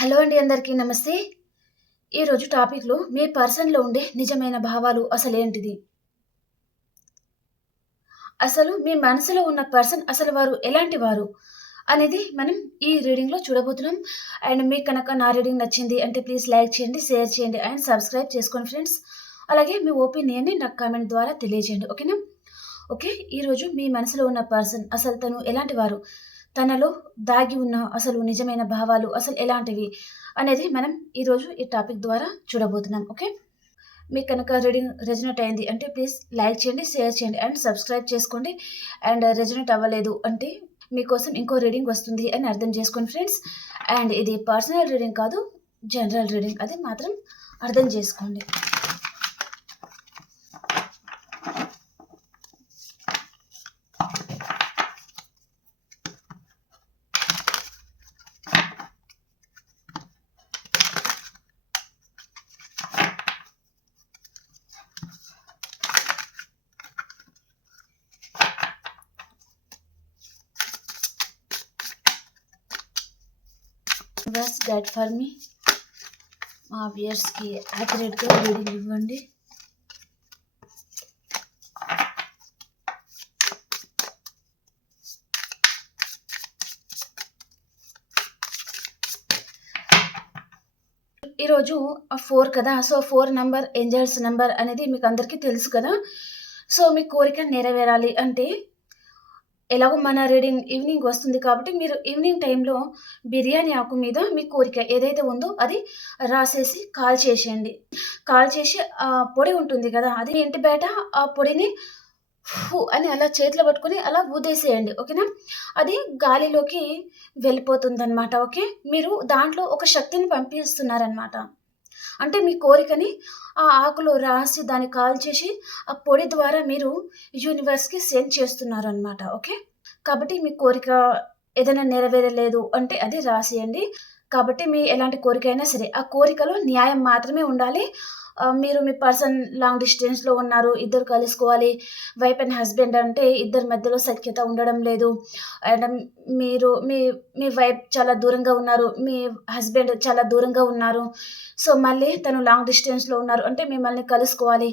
Hello అండి అందరికీ నమస్తే. ఈరోజు టాపిక్లో మీ పర్సన్లో ఉండే నిజమైన భావాలు అసలేంటిది అసలు మీ మనసులో ఉన్న పర్సన్ అసలు వారు ఎలాంటి వారు అనేది మనం ఈ రీడింగ్లో చూడబోతున్నాం. అండ్ మీకు కనుక నా రీడింగ్ నచ్చింది అంటే ప్లీజ్ లైక్ చేయండి షేర్ చేయండి అండ్ సబ్స్క్రైబ్ చేసుకోండి ఫ్రెండ్స్. అలాగే మీ ఒపీనియన్ని నాకు కామెంట్ ద్వారా తెలియజేయండి ఓకేనా? ఓకే ఈరోజు మీ మనసులో ఉన్న పర్సన్ అసలు తను ఎలాంటి వారు? తనలో దాగి ఉన్న అసలు నిజమైన భావాలు అసలు ఎలాంటివి అనేది మనం ఈరోజు ఈ టాపిక్ ద్వారా చూడబోతున్నాం ఓకే? మీకు కనుక రీడింగ్ రెజినేట్ అయింది అంటే ప్లీజ్ లైక్ చేయండి షేర్ చేయండి అండ్ సబ్స్క్రైబ్ చేసుకోండి. అండ్ రెజినేట్ అవ్వలేదు అంటే మీకోసం ఇంకో రీడింగ్ వస్తుంది అని అర్థం చేసుకోండి ఫ్రెండ్స్. అండ్ ఇది పర్సనల్ రీడింగ్ కాదు జనరల్ రీడింగ్. అది మాత్రం అర్థం చేసుకోండి. బస్ గైడ్ ఫర్ మీ మా వ్యూయర్స్కి యాక్యురేట్గా రీడింగ్ ఇవ్వండి. ఈరోజు ఫోర్ కదా? So four number angels number అనేది మీకు అందరికీ తెలుసు కదా? సో మీ కోరిక నెరవేరాలి అంటే ఎలాగో మన రీడింగ్ ఈవినింగ్ వస్తుంది కాబట్టి మీరు ఈవినింగ్ టైంలో బిర్యానీ ఆకు మీద మీ కోరిక ఏదైతే ఉందో అది రాసేసి కాల్ చేసేయండి. కాల్ చేసి ఆ పొడి ఉంటుంది కదా అది ఇంటి బయట ఆ పొడిని ఫు అని అలా చేతిలో పట్టుకొని అలా ఊదేసేయండి ఓకేనా? అది గాలిలోకి వెళ్ళిపోతుంది అనమాట ఓకే? మీరు దాంట్లో ఒక శక్తిని పంపిస్తున్నారనమాట అంటే మీ కోరికని ఆ ఆకులో రాసి దాన్ని కాల్ చేసి ఆ పొడి ద్వారా మీరు యూనివర్స్కి సెండ్ చేస్తున్నారు అనమాట ఓకే? కాబట్టి మీ కోరిక ఏదైనా నెరవేరలేదు అంటే అది రాసేయండి. కాబట్టి మీ ఎలాంటి కోరిక అయినా సరే ఆ కోరికలో న్యాయం మాత్రమే ఉండాలి. మీరు మీ పర్సన్ లాంగ్ డిస్టెన్స్లో ఉన్నారు ఇద్దరు కలుసుకోవాలి వైఫ్ అండ్ హస్బెండ్ అంటే ఇద్దరి మధ్యలో సఖ్యత ఉండడం లేదు. అండ్ మీరు మీ మీ వైఫ్ చాలా దూరంగా ఉన్నారు మీ హస్బెండ్ చాలా దూరంగా ఉన్నారు. సో మళ్ళీ తను లాంగ్ డిస్టెన్స్లో ఉన్నారు అంటే మిమ్మల్ని కలుసుకోవాలి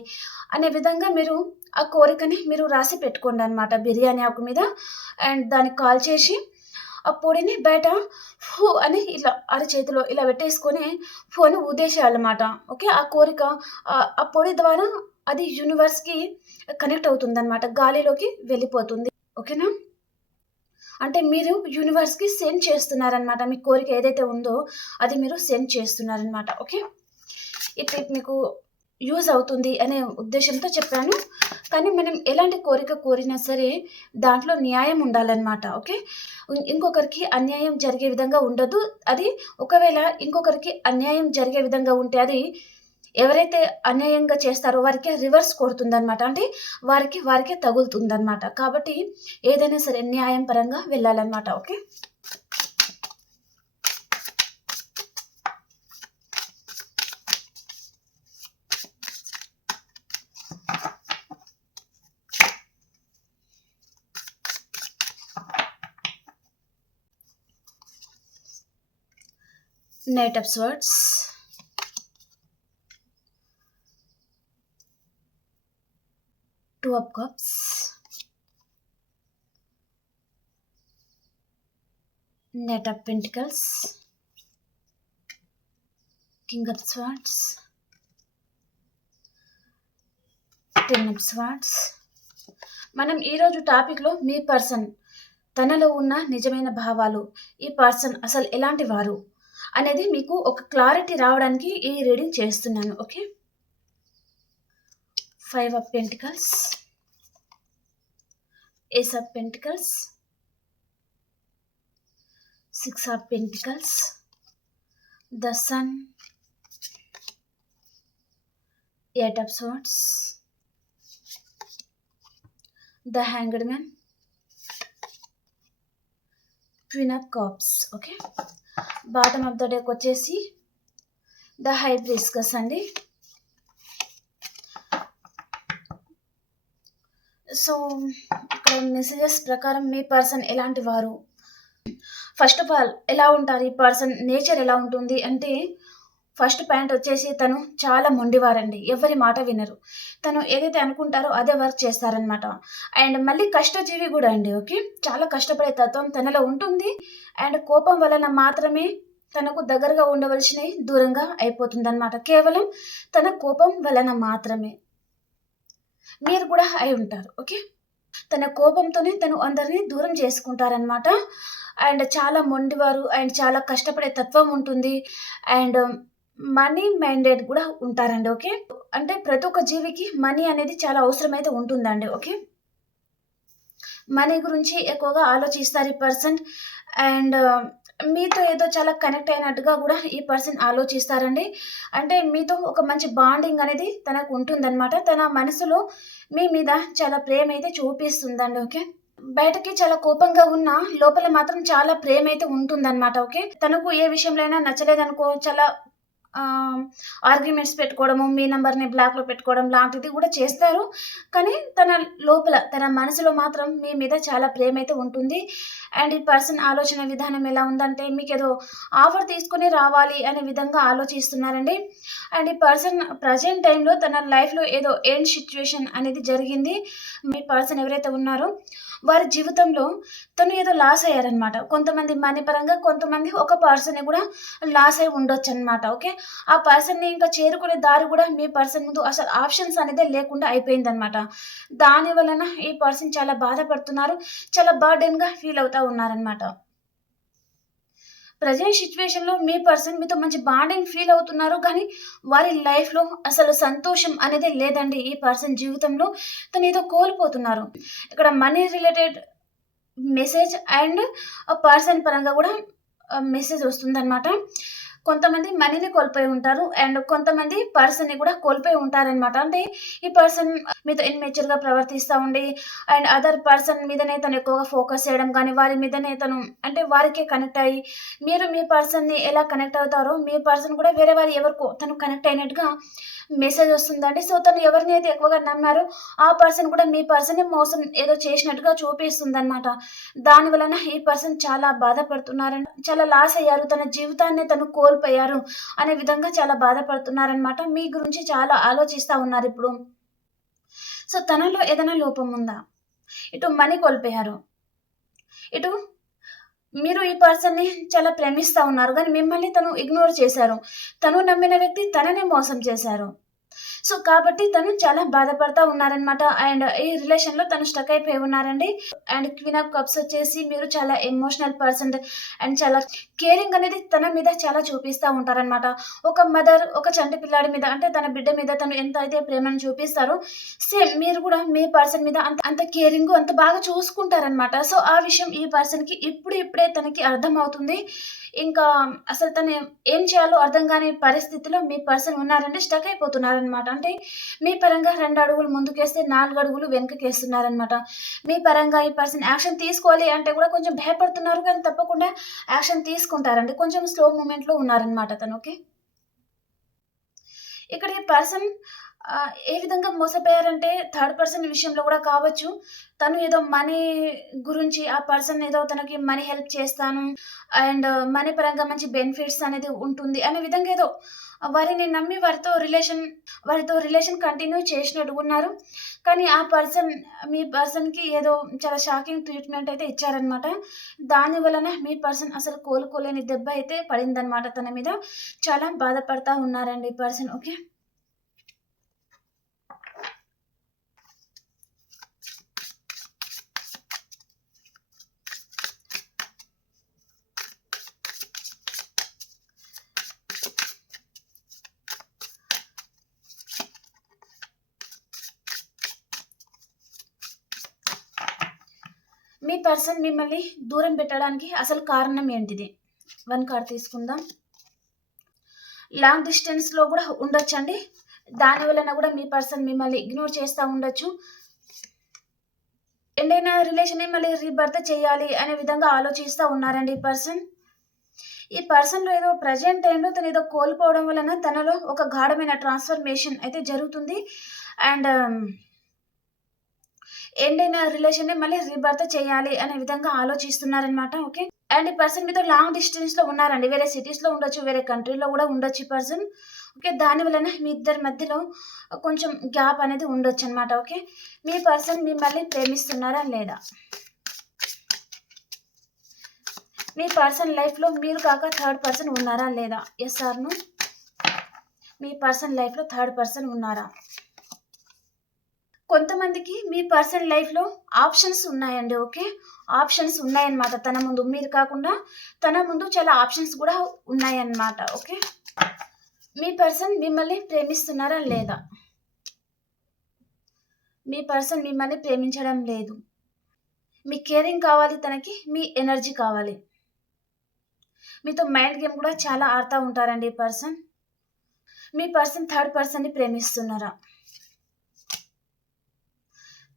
అనే విధంగా మీరు ఆ కోరికని మీరు రాసి పెట్టుకోండి అనమాట బిర్యానీ ఆకు మీద. అండ్ దానికి కాల్ చేసి ఆ పొడిని బయట ఫూ అని ఇలా అరచేతిలో ఇలా పెట్టేసుకొని ఫోన్ ఊదేసేయాలన్నమాట. ఓకే? ఆ కోరిక ఆ- ఆ పొడి ద్వారా అది యూనివర్స్కి కనెక్ట్ అవుతుంది అనమాట గాలిలోకి వెళ్ళిపోతుంది. ఓకేనా? అంటే మీరు యూనివర్స్కి సెండ్ చేస్తున్నారనమాట మీ కోరిక ఏదైతే ఉందో అది మీరు సెండ్ చేస్తున్నారనమాట ఓకే? ఈ టిప్ మీకు యూజ్ అవుతుంది అనే ఉద్దేశంతో చెప్పాను. కానీ మనం ఎలాంటి కోరిక కోరినా సరే దాంట్లో న్యాయం ఉండాలన్నమాట ఓకే? ఇంకొకరికి అన్యాయం జరిగే విధంగా ఉండదు. అది ఒకవేళ ఇంకొకరికి అన్యాయం జరిగే విధంగా ఉంటే అది ఎవరైతే అన్యాయంగా చేస్తారో వారికి రివర్స్ కొడుతుందనమాట అంటే వారికి వారికే తగులుతుందన్నమాట. కాబట్టి ఏదైనా సరే న్యాయం పరంగా వెళ్ళాలన్నమాట okay? Knight of swords two of cups knight of pentacles king of swords. Ten of మనం ఈరోజు టాపిక్లో మీ పర్సన్ తనలో ఉన్న నిజమైన భావాలు ఈ పర్సన్ అసలు ఎలాంటి వారు? అనేది మీకు ఒక క్లారిటీ రావడానికి ఈ రీడింగ్ చేస్తున్నాను okay five of pentacles ace of pentacles six of pentacles the sun eight of swords the hanged man queen of cups okay bottom of the deck వచ్చేసి ద హైబ్రిస్కస్ అండి. సో ఇక్కడ messages ప్రకారం మీ person ఎలాంటి వారు? First of all ఎలా ఉంటారు? ఈ పర్సన్ నేచర్ ఎలా ఉంటుంది? అంటే ఫస్ట్ పాయింట్ వచ్చేసి తను చాలా మొండివారండి. ఎవరి మాట వినరు. తను ఏదైతే అనుకుంటారో అదే వర్క్ చేస్తారనమాట అండ్ మళ్ళీ కష్టజీవి కూడా అండి ఓకే? చాలా కష్టపడే తత్వం తనలో ఉంటుంది. అండ్ కోపం వలన మాత్రమే తనకు దగ్గరగా ఉండవలసినవి దూరంగా అయిపోతుందన్నమాట. కేవలం తన కోపం వలన మాత్రమే. మీరు కూడా అయి ఉంటారు ఓకే? తన కోపంతోనే తను అందరినీ దూరం చేసుకుంటారనమాట అండ్ చాలా మొండివారు అండ్ చాలా కష్టపడే తత్వం ఉంటుంది. అండ్ మనీ మైండెడ్ కూడా ఉంటారండి ఓకే? అంటే ప్రతి ఒక్క జీవికి మనీ అనేది చాలా అవసరమైతే ఉంటుందండి ఓకే? మనీ గురించి ఎక్కువగా ఆలోచిస్తారు ఈ పర్సన్ అండ్ uh, మీతో ఏదో చాలా కనెక్ట్ అయినట్టుగా కూడా ఈ పర్సన్ ఆలోచిస్తారండి. అంటే మీతో ఒక మంచి బాండింగ్ అనేది తనకు ఉంటుందన్నమాట. తన మనసులో మీ మీద చాలా ప్రేమ అయితే చూపిస్తుందండి ఓకే? బయటకి చాలా కోపంగా ఉన్న లోపల మాత్రం చాలా ప్రేమ అయితే ఉంటుందన్నమాట ఓకే? తనకు ఏ విషయంలో అయినా నచ్చలేదనుకో చాలా ఆర్గ్యుమెంట్స్ పెట్టుకోవడము మీ నెంబర్ని బ్లాక్లో పెట్టుకోవడం లాంటిది కూడా చేస్తారు. కానీ తన లోపల తన మనసులో మాత్రం మీ మీద చాలా ప్రేమ అయితే ఉంటుంది. అండ్ ఈ పర్సన్ ఆలోచన విధానం ఎలా ఉందంటే మీకు ఏదో ఆఫర్ తీసుకుని రావాలి అనే విధంగా ఆలోచిస్తున్నారండి. అండ్ ఈ పర్సన్ ప్రజెంట్ టైంలో తన లైఫ్లో ఏదో ఎండ్ సిచ్యువేషన్ అనేది జరిగింది. మీ పర్సన్ ఎవరైతే ఉన్నారో వారి జీవితంలో తను ఏదో లాస్ అయ్యారనమాట. కొంతమంది మనీ పరంగా కొంతమంది ఒక పర్సన్ కూడా లాస్ అయి ఉండొచ్చు అనమాట ఓకే? ఆ పర్సన్ని ఇంకా చేరుకునే దారి కూడా మీ పర్సన్ ముందు అసలు ఆప్షన్స్ అనేది లేకుండా అయిపోయింది అనమాట దాని వలన ఈ పర్సన్ చాలా బాధపడుతున్నారు. చాలా బర్డెన్గా ఫీల్ అవుతా ఉన్నారనమాట ప్రజెంట్ సిచ్యువేషన్లో మీ పర్సన్ మీతో మంచి బాండింగ్ ఫీల్ అవుతున్నారు కానీ వారి లైఫ్లో అసలు సంతోషం అనేది లేదండి. ఈ పర్సన్ జీవితంలో తను ఏదో కోల్పోతున్నారు. ఇక్కడ money related message and person పరంగా కూడా మెసేజ్ వస్తుందన్నమాట. కొంతమంది మనీని కోల్పోయి ఉంటారు అండ్ కొంతమంది పర్సన్ని కూడా కోల్పోయి ఉంటారనమాట అంటే ఈ పర్సన్ మీతో ఇన్మేచర్గా ప్రవర్తిస్తూ ఉండి అండ్ అదర్ పర్సన్ మీదనే తను ఎక్కువగా ఫోకస్ చేయడం కానీ వారి మీదనే తను అంటే వారికే కనెక్ట్ అయ్యి మీరు మీ పర్సన్ని ఎలా కనెక్ట్ అవుతారో మీ పర్సన్ కూడా వేరే వారి ఎవరికో తను కనెక్ట్ అయినట్టుగా మెసేజ్ వస్తుందండి. సో తను ఎవరిని అయితే ఎక్కువగా నమ్మారో ఆ పర్సన్ కూడా మీ పర్సన్ని మోసం ఏదో చేసినట్టుగా చూపిస్తుంది అనమాట దాని వలన ఈ పర్సన్ చాలా బాధపడుతున్నారండి. చాలా లాస్ అయ్యారు. తన జీవితాన్ని తను కోల్ కోల్పోయారు అనే విధంగా చాలా బాధపడుతున్నారనమాట మీ గురించి చాలా ఆలోచిస్తూ ఉన్నారు ఇప్పుడు. సో తనలో ఏదైనా లోపం ఉందా? ఇటు మనీ కోల్పోయారు. ఇటు మీరు ఈ పర్సన్ని చాలా ప్రేమిస్తూ ఉన్నారు. కానీ మిమ్మల్ని తను ఇగ్నోర్ చేశారు. తను నమ్మిన వ్యక్తి తననే మోసం చేశారు. సో కాబట్టి తను చాలా బాధపడతా ఉన్నారనమాట అండ్ ఈ రిలేషన్లో తను స్టక్ అయిపోయి ఉన్నారండి. అండ్ క్వీన్ ఆఫ్ కప్స్ వచ్చేసి మీరు చాలా ఎమోషనల్ పర్సన్ అండ్ చాలా కేరింగ్ అనేది తన మీద చాలా చూపిస్తూ ఉంటారనమాట ఒక మదర్ ఒక చంటి పిల్లాడి మీద అంటే తన బిడ్డ మీద తను ఎంత అయితే ప్రేమను చూపిస్తారో సేమ్ మీరు కూడా మీ పర్సన్ మీద అంత అంత కేరింగ్ అంత బాగా చూసుకుంటారనమాట సో ఆ విషయం ఈ పర్సన్కి ఇప్పుడు ఇప్పుడే తనకి అర్థం అవుతుంది ఇంకా అసలు తను ఏం చేయాలో అర్థం కాని పరిస్థితిలో మీ పర్సన్ ఉన్నారంటే స్టక్ అయిపోతున్నారనమాట అంటే మీ పరంగా రెండు అడుగులు ముందుకేస్తే నాలుగు అడుగులు వెనుకకేస్తున్నారనమాట మీ పరంగా ఈ పర్సన్ యాక్షన్ తీసుకోవాలి అంటే కూడా కొంచెం భయపడుతున్నారు కానీ తప్పకుండా యాక్షన్ తీసుకుంటారండి. కొంచెం స్లో మూమెంట్లో ఉన్నారనమాట తను ఓకే ఇక్కడ ఈ పర్సన్ ఏ విధంగా మోసపోయారంటే థర్డ్ పర్సన్ విషయంలో కూడా కావచ్చు. తను ఏదో మనీ గురించి ఆ పర్సన్ ఏదో తనకి మనీ హెల్ప్ చేస్తాను అండ్ మనీ పరంగా మంచి బెనిఫిట్స్ అనేది ఉంటుంది అనే విధంగా ఏదో వారిని నమ్మి వారితో రిలేషన్ వారితో రిలేషన్ కంటిన్యూ చేసినట్టు ఉన్నారు. కానీ ఆ పర్సన్ మీ పర్సన్కి ఏదో చాలా షాకింగ్ ట్రీట్మెంట్ అయితే ఇచ్చారనమాట దాని వలన మీ పర్సన్ అసలు కోలుకోలేని దెబ్బ అయితే పడిందనమాట తన మీద. చాలా బాధపడతా ఉన్నారండి ఈ పర్సన్ ఓకే మీ పర్సన్ మిమ్మల్ని దూరం పెట్టడానికి అసలు కారణం ఏంటిది? వన్ కార్ తీసుకుందాం. లాంగ్ డిస్టెన్స్లో కూడా ఉండొచ్చండి. దాని వలన కూడా మీ పర్సన్ మిమ్మల్ని ఇగ్నోర్ చేస్తూ ఉండొచ్చు. ఎండైన రిలేషన్ మళ్ళీ రీబర్త్ చేయాలి అనే విధంగా ఆలోచిస్తూ ఉన్నారండి ఈ పర్సన్ ఈ పర్సన్లో ఏదో ప్రజెంట్ టైంలో తను ఏదో కోల్పోవడం వలన తనలో ఒక గాఢమైన ట్రాన్స్ఫర్మేషన్ అయితే జరుగుతుంది. అండ్ ఎండ్ అయిన రిలేషన్ మళ్ళీ రీబర్త్ చేయాలి అనే విధంగా ఆలోచిస్తున్నారనమాట ఓకే అండ్ ఈ పర్సన్ మీతో లాంగ్ డిస్టెన్స్‌లో ఉన్నారండి. వేరే సిటీస్‌లో ఉండొచ్చు. వేరే కంట్రీలో కూడా ఉండొచ్చు ఈ పర్సన్. ఓకే. దాని వలన మీ ఇద్దరి మధ్యలో కొంచెం గ్యాప్ అనేది ఉండొచ్చు అనమాట ఓకే. మీ పర్సన్ మిమ్మల్ని ప్రేమిస్తున్నారా లేదా? మీ పర్సన్ లైఫ్‌లో మీరు కాక థర్డ్ పర్సన్ ఉన్నారా లేదా? ఎస్ సార్ను మీ పర్సన్ లైఫ్‌లో థర్డ్ పర్సన్ ఉన్నారా? కొంతమందికి మీ పర్సన్ లైఫ్‌లో ఆప్షన్స్ ఉన్నాయండి. ఓకే. ఆప్షన్స్ ఉన్నాయన్నమాట తన ముందు. మీరు కాకుండా తన ముందు చాలా ఆప్షన్స్ కూడా ఉన్నాయన్నమాట. ఓకే. మీ పర్సన్ మిమ్మల్ని ప్రేమిస్తున్నారా లేదా? మీ పర్సన్ మిమ్మల్ని ప్రేమించడం లేదు. మీ కేరింగ్ కావాలి తనకి. మీ ఎనర్జీ కావాలి. మీతో మైండ్ గేమ్ కూడా చాలా ఆడుతూ ఉంటారండి ఈ పర్సన్. మీ పర్సన్ థర్డ్ పర్సన్‌ని ప్రేమిస్తున్నారా?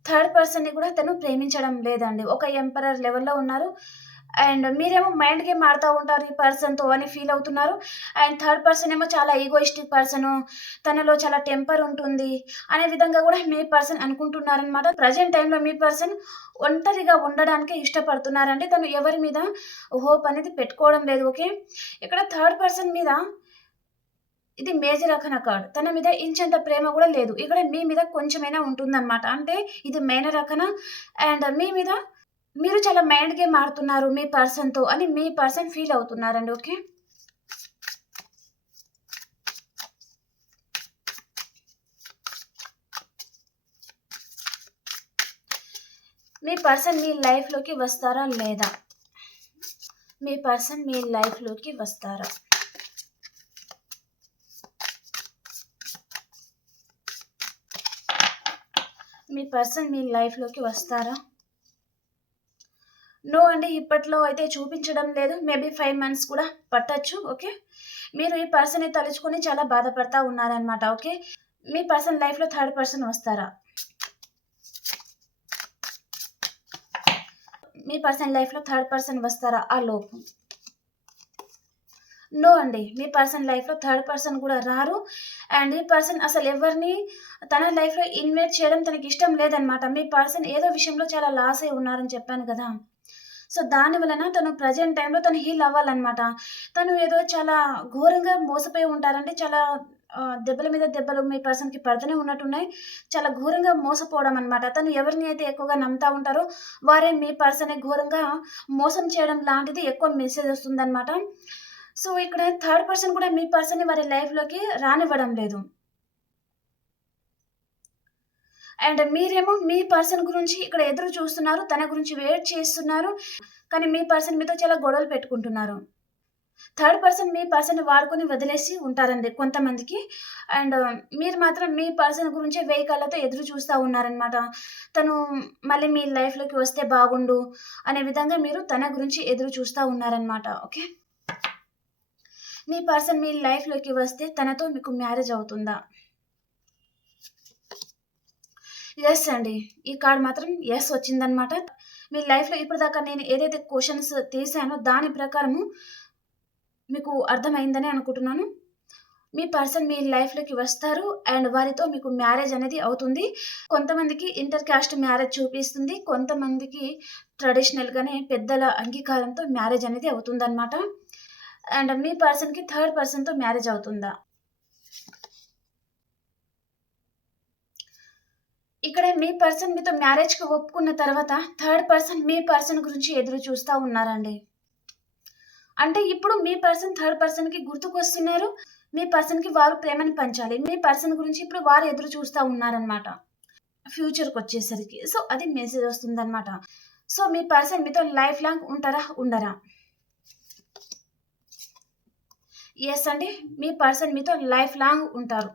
థర్డ్ పర్సన్‌ని కూడా తను ప్రేమించడం లేదండి. ఒక ఎంపరర్ లెవెల్‌లో ఉన్నారు. అండ్ మీరేమో మైండ్ గేమ్ ఆడుతూ ఉంటారు ఈ పర్సన్‌తో అని ఫీల్ అవుతున్నారు. అండ్ థర్డ్ పర్సన్ ఏమో చాలా ఈగోయిస్టిక్ పర్సన్ తనలో చాలా టెంపర్ ఉంటుంది. అనే విధంగా కూడా మీ పర్సన్ అనుకుంటున్నారనమాట. ప్రజెంట్ టైంలో మీ పర్సన్ ఒంటరిగా ఉండడానికి ఇష్టపడుతున్నారండి. తను ఎవరి మీద హోప్ అనేది పెట్టుకోవడం లేదు. ఓకే. ఇక్కడ థర్డ్ పర్సన్ మీద ఇది మేజర్ అర్కానా కార్డ్. తన మీద ఇంచంత ప్రేమ కూడా లేదు. ఇక్కడ మీ మీద కొంచెమైనా ఉంటుందన్నమాట అంటే ఇది మైనర్ అర్కానా అండ్ మీ మీద మీరు చాలా మైండ్ గేమ్ ఆడుతున్నారు మీ పర్సన్‌తో అని మీ పర్సన్ ఫీల్ అవుతున్నారండి. ఓకే. మీ పర్సన్ మీ లైఫ్‌లోకి వస్తారా లేదా? మీ పర్సన్ మీ లైఫ్‌లోకి వస్తారా? మీ పర్సన్ మీ లైఫ్‌లోకి వస్తారా? నో అండి. ఇప్పట్లో అయితే చూపించడం లేదు. మేబీ ఫైవ్ మంత్స్ కూడా పట్టచ్చు ఓకే. మీరు ఈ పర్సన్‌ని తలుచుకొని చాలా బాధపడతా ఉన్నారనమాట. ఓకే. మీ పర్సన్ లైఫ్‌లో థర్డ్ పర్సన్ వస్తారా? మీ పర్సన్ లైఫ్‌లో థర్డ్ పర్సన్ వస్తారా ఆ లోపు? నో అండి. మీ పర్సన్ లైఫ్‌లో థర్డ్ పర్సన్ కూడా రారు. అండ్ ఈ పర్సన్ అసలు ఎవరిని తన లైఫ్‌లో ఇన్వైట్ చేయడం తనకి ఇష్టం లేదనమాట. మీ పర్సన్ ఏదో విషయంలో చాలా లాస్ అయి ఉన్నారని చెప్పాను కదా! సో, దాని వలన తను ప్రెజెంట్ టైంలో తను హీల్ అవ్వాలనమాట. తను ఏదో చాలా ఘోరంగా మోసపోయి ఉంటారంటే చాలా దెబ్బల మీద దెబ్బలు మీ పర్సన్‌కి పడుతూనే ఉన్నట్టున్నాయి. చాలా ఘోరంగా మోసపోవడం అనమాట. తను ఎవరిని అయితే ఎక్కువగా నమ్ముతా ఉంటారో వారే మీ పర్సన్‌ని ఘోరంగా మోసం చేయడం లాంటిది ఎక్కువ మెసేజ్ వస్తుందనమాట. సో, ఇక్కడ థర్డ్ పర్సన్ కూడా మీ పర్సన్‌ని వారి లైఫ్‌లోకి రానివ్వడం లేదు. అండ్ మీరేమో మీ పర్సన్ గురించి ఇక్కడ ఎదురు చూస్తున్నారు. తన గురించి వెయిట్ చేస్తున్నారు. కానీ మీ పర్సన్ మీతో చాలా గొడవలు పెట్టుకుంటున్నారు. థర్డ్ పర్సన్ మీ పర్సన్ వాడుకొని వదిలేసి ఉంటారండి కొంతమందికి. అండ్ మీరు మాత్రం మీ పర్సన్ గురించే వెహికల్లతో కళ్ళతో ఎదురు చూస్తా ఉన్నారనమాట. తను మళ్ళీ మీ లైఫ్‌లోకి వస్తే బాగుండు అనే విధంగా మీరు తన గురించి ఎదురు చూస్తా ఉన్నారనమాట. ఓకే. మీ పర్సన్ మీ లైఫ్‌లోకి వస్తే తనతో మీకు మ్యారేజ్ అవుతుందా? ఎస్ అండి. ఈ కార్డ్ మాత్రం ఎస్ వచ్చిందనమాట. మీ లైఫ్‌లో ఇప్పటిదాకా నేను ఏదైతే క్వశ్చన్స్ తీసానో దాని ప్రకారము మీకు అర్థమైందని అనుకుంటున్నాను. మీ పర్సన్ మీ లైఫ్‌లోకి వస్తారు. అండ్ వారితో మీకు మ్యారేజ్ అనేది అవుతుంది. కొంతమందికి ఇంటర్ క్యాస్ట్ మ్యారేజ్ చూపిస్తుంది. కొంతమందికి ట్రెడిషనల్‌గానే పెద్దల అంగీకారంతో మ్యారేజ్ అనేది అవుతుందన్నమాట అండ్ మీ పర్సన్‌కి థర్డ్ పర్సన్‌తో మ్యారేజ్ అవుతుందా? ఇక్కడ మీ పర్సన్ మీతో మ్యారేజ్‌కి ఒప్పుకున్న తర్వాత థర్డ్ పర్సన్ మీ పర్సన్ గురించి ఎదురు చూస్తా ఉన్నారండి. అంటే ఇప్పుడు మీ పర్సన్ థర్డ్ పర్సన్‌కి గుర్తుకొస్తున్నారు. మీ పర్సన్‌కి వారు ప్రేమని పంచాలి. మీ పర్సన్ గురించి ఇప్పుడు వారు ఎదురు చూస్తా ఉన్నారనమాట. ఫ్యూచర్కి వచ్చేసరికి సో, అది మెసేజ్ వస్తుందన్నమాట సో, మీ పర్సన్ మీతో లైఫ్ లాంగ్ ఉంటారా? ఉండరా? ఎస్ అండి. మీ పర్సన్ మీతో లైఫ్ లాంగ్ ఉంటారు.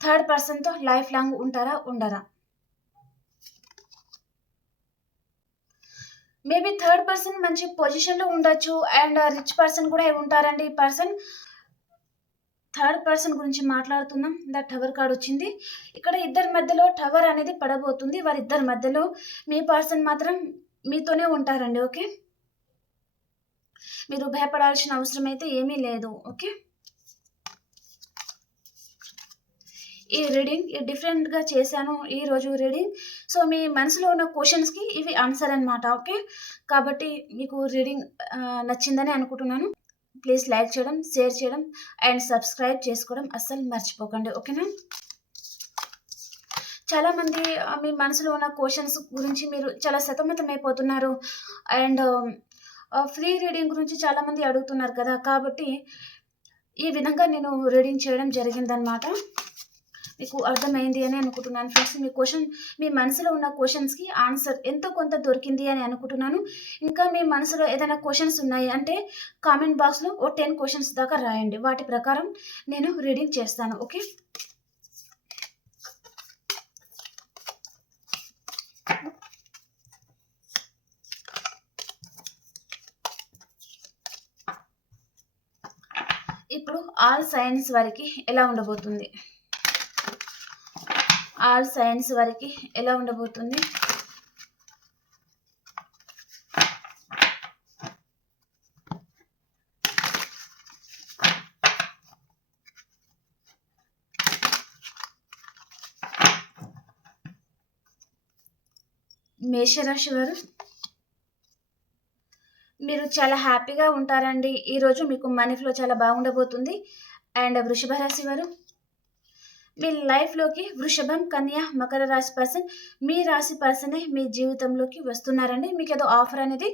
థర్డ్ పర్సన్‌తో లైఫ్ లాంగ్ ఉంటారా? ఉండరా? మేబీ థర్డ్ పర్సన్ మంచి పొజిషన్‌లో ఉండొచ్చు. అండ్ రిచ్ పర్సన్ కూడా ఉంటారండి ఈ పర్సన్. థర్డ్ పర్సన్ గురించి మాట్లాడుతున్నాం. ద టవర్ కార్డ్ వచ్చింది. ఇక్కడ ఇద్దరి మధ్యలో టవర్ అనేది పడబోతుంది. వారిద్దరి మధ్యలో మీ పర్సన్ మాత్రం మీతోనే ఉంటారండి. ఓకే. మీరు భయపడాల్సిన అవసరం అయితే ఏమీ లేదు. ఓకే. ఈ రీడింగ్ డిఫరెంట్‌గా చేశాను ఈరోజు రీడింగ్. సో, మీ మనసులో ఉన్న క్వశ్చన్స్కి ఇవి ఆన్సర్ అనమాట. ఓకే. కాబట్టి మీకు రీడింగ్ నచ్చిందని అనుకుంటున్నాను ప్లీజ్ లైక్ చేయడం షేర్ చేయడం అండ్ సబ్స్క్రైబ్ చేసుకోవడం అస్సలు మర్చిపోకండి ఓకేనా చాలామంది మీ మనసులో ఉన్న క్వశ్చన్స్ గురించి మీరు చాలా సతమతం అయిపోతున్నారు అండ్ ఫ్రీ రీడింగ్ గురించి చాలామంది అడుగుతున్నారు కదా కాబట్టి ఈ విధంగా నేను రీడింగ్ చేయడం జరిగిందనమాట మీకు అర్థమైంది అని అనుకుంటున్నాను ఫ్రెండ్స్. మీ క్వశ్చన్ మీ మనసులో ఉన్న క్వశ్చన్స్కి ఆన్సర్ ఎంతో కొంత దొరికింది అని అనుకుంటున్నాను. ఇంకా మీ మనసులో ఏదైనా క్వశ్చన్స్ ఉన్నాయి అంటే కామెంట్ బాక్స్లో ఓ టెన్ క్వశ్చన్స్ దాకా రాయండి. వాటి ప్రకారం నేను రీడింగ్ చేస్తాను. ఓకే? ఇప్పుడు ఆల్ సైన్స్ వారికి ఎలా ఉండబోతుంది? ఆల్ సైన్స్ వారికి ఎలా ఉండబోతుంది? మేషరాశి వారు మీరు చాలా హ్యాపీగా ఉంటారండి. ఈరోజు మీకు మనీ ఫ్లో చాలా బాగుండబోతుంది. అండ్ వృషభ రాశి వారు మీ లైఫ్లోకి వృషభం కన్యా మకర రాశి పర్సన్ మీ రాశి పర్సనే మీ జీవితంలోకి వస్తున్నారండి. మీకు ఏదో ఆఫర్ అనేది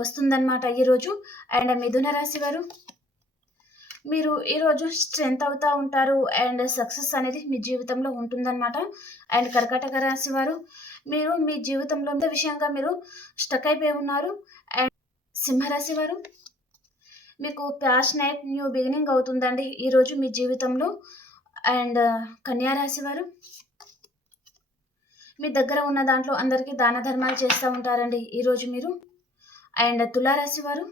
వస్తుందన్నమాట ఈరోజు అండ్ మిథున రాశి వారు మీరు ఈరోజు స్ట్రెంత్ అవుతూ ఉంటారు. అండ్ సక్సెస్ అనేది మీ జీవితంలో ఉంటుందన్నమాట. అండ్ కర్కాటక రాశి వారు మీరు మీ జీవితంలో విషయంగా మీరు స్టక్ అయిపోయి ఉన్నారు. అండ్ సింహరాశి వారు మీకు ప్యాషనైట్ న్యూ బిగినింగ్ అవుతుందండి. ఈరోజు మీ జీవితంలో. అండ్ uh, కన్యారాశి వారు మీ దగ్గర ఉన్న దాంట్లో అందరికీ దాన ధర్మాలు చేస్తూ ఉంటారండి ఈరోజు మీరు. అండ్ తులారాశి వారు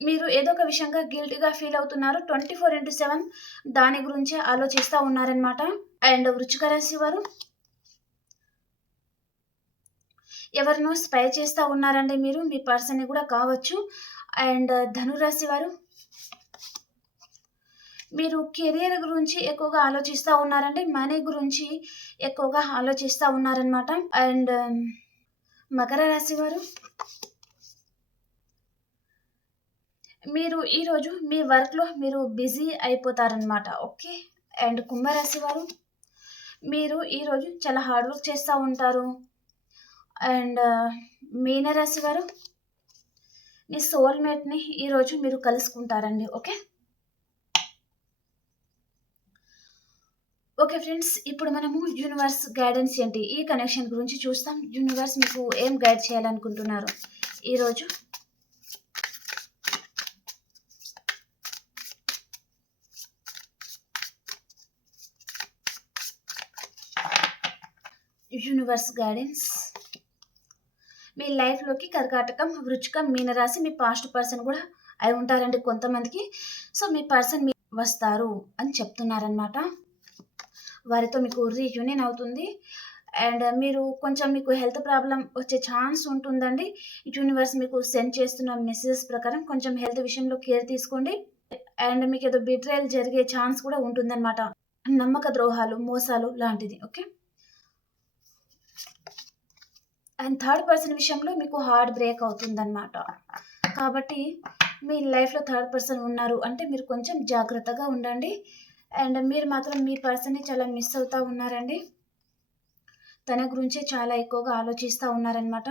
మీరు ఏదో ఒక విషయంగా గిల్టీగా ఫీల్ అవుతున్నారు. ట్వంటీ ఫోర్ ఇంటూ సెవెన్ దాని గురించే ఆలోచిస్తూ ఉన్నారనమాట అండ్ వృచ్చిక రాశి వారు ఎవరినో స్పై చేస్తూ ఉన్నారండి మీరు మీ పర్సన్ కూడా కావచ్చు. అండ్ ధనురాశి వారు మీరు కెరియర్ గురించి ఎక్కువగా ఆలోచిస్తూ ఉన్నారండి మనీ గురించి ఎక్కువగా ఆలోచిస్తూ ఉన్నారనమాట అండ్ మకర రాశి వారు మీరు ఈరోజు మీ వర్క్లో మీరు బిజీ అయిపోతారనమాట ఓకే? అండ్ కుంభరాశి వారు మీరు ఈరోజు చాలా హార్డ్ వర్క్ చేస్తూ ఉంటారు. అండ్ uh, మీనరాశి వారు మీ సోల్మేట్ని ఈరోజు మీరు కలుసుకుంటారండి ఓకే ఓకే ఫ్రెండ్స్ ఇప్పుడు మనము యూనివర్స్ గైడెన్స్ ఏంటి? ఈ కనెక్షన్ గురించి చూస్తాం. యూనివర్స్ మీకు ఏం గైడ్ చేయాలనుకుంటున్నారు? ఈరోజు యూనివర్స్ గైడెన్స్ మీ లైఫ్లోకి కర్కాటకం వృచ్చికం మీనరాశి మీ పాస్ట్ పర్సన్ కూడా అయి ఉంటారండి కొంతమందికి. సో మీ పర్సన్ మీ వస్తారు అని చెప్తున్నారనమాట వారితో మీకు రీయూనియన్ అవుతుంది. అండ్ మీరు కొంచెం మీకు హెల్త్ ప్రాబ్లం వచ్చే ఛాన్స్ ఉంటుందండి. యూనివర్స్ మీకు సెండ్ చేస్తున్న మెసేజెస్ ప్రకారం కొంచెం హెల్త్ విషయంలో కేర్ తీసుకోండి. అండ్ మీకు ఏదో బిట్రేల్ జరిగే ఛాన్స్ కూడా ఉంటుందన్నమాట. నమ్మక ద్రోహాలు మోసాలు లాంటిది ఓకే అండ్ థర్డ్ పర్సన్ విషయంలో మీకు హార్ట్ బ్రేక్ అవుతుందన్నమాట. కాబట్టి మీ లైఫ్లో థర్డ్ పర్సన్ ఉన్నారు అంటే మీరు కొంచెం జాగ్రత్తగా ఉండండి. అండ్ మీరు మాత్రం మీ పర్సన్ని చాలా మిస్ అవుతూ ఉన్నారండి. తన గురించే చాలా ఎక్కువగా ఆలోచిస్తూ ఉన్నారనమాట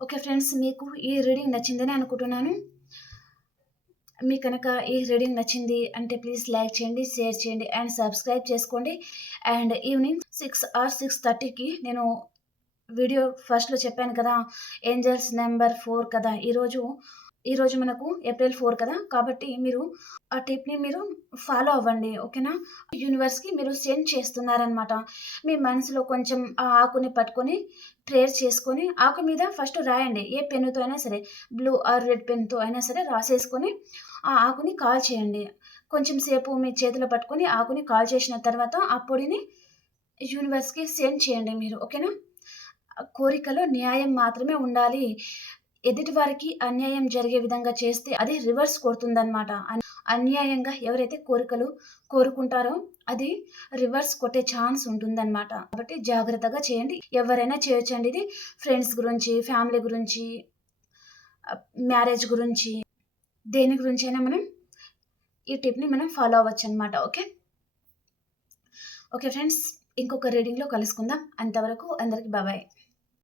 ఓకే ఫ్రెండ్స్ మీకు ఈ రీడింగ్ నచ్చిందని అనుకుంటున్నాను. మీ కనుక ఈ రీడింగ్ నచ్చింది అంటే ప్లీజ్ లైక్ చేయండి షేర్ చేయండి అండ్ సబ్స్క్రైబ్ చేసుకోండి. And evening six or six థర్టీకి నేను వీడియో ఫస్ట్లో చెప్పాను కదా ఏంజల్స్ నెంబర్ ఫోర్ కదా. ఈరోజు ఈరోజు మనకు ఏప్రిల్ ఫోర్ కదా. కాబట్టి మీరు ఆ టిప్ని మీరు ఫాలో అవ్వండి ఓకేనా? యూనివర్స్కి మీరు సెండ్ చేస్తున్నారనమాట మీ మనసులో కొంచెం ఆ ఆకుని పట్టుకొని ప్రేయర్ చేసుకొని ఆకు మీద ఫస్ట్ రాయండి. ఏ పెన్నుతో అయినా సరే బ్లూ ఆర్ రెడ్ పెన్తో అయినా సరే రాసేసుకొని ఆ ఆకుని కాల్ చేయండి. కొంచెం సేపు మీ చేతిలో పట్టుకొని ఆకుని కాల్ చేసిన తర్వాత ఆ పొడిని యూనివర్స్కి సెండ్ చేయండి మీరు ఓకేనా? కోరికలో న్యాయం మాత్రమే ఉండాలి. ఎదుటి వారికి అన్యాయం జరిగే విధంగా చేస్తే అది రివర్స్ కొడుతుందన్నమాట. అన్యాయంగా ఎవరైతే కోరికలు కోరుకుంటారో అది రివర్స్ కొట్టే ఛాన్స్ ఉంటుందన్నమాట. కాబట్టి జాగ్రత్తగా చేయండి. ఎవరైనా చేయొచ్చండి ఇది. ఫ్రెండ్స్ గురించి ఫ్యామిలీ గురించి మ్యారేజ్ గురించి. దేని గురించి అయినా మనం ఈ టిప్ని మనం ఫాలో అవ్వచ్చు అనమాట ఓకే? ఓకే ఫ్రెండ్స్ ఇంకొక రీడింగ్లో కలుసుకుందాం. అంతవరకు అందరికి బాబాయ్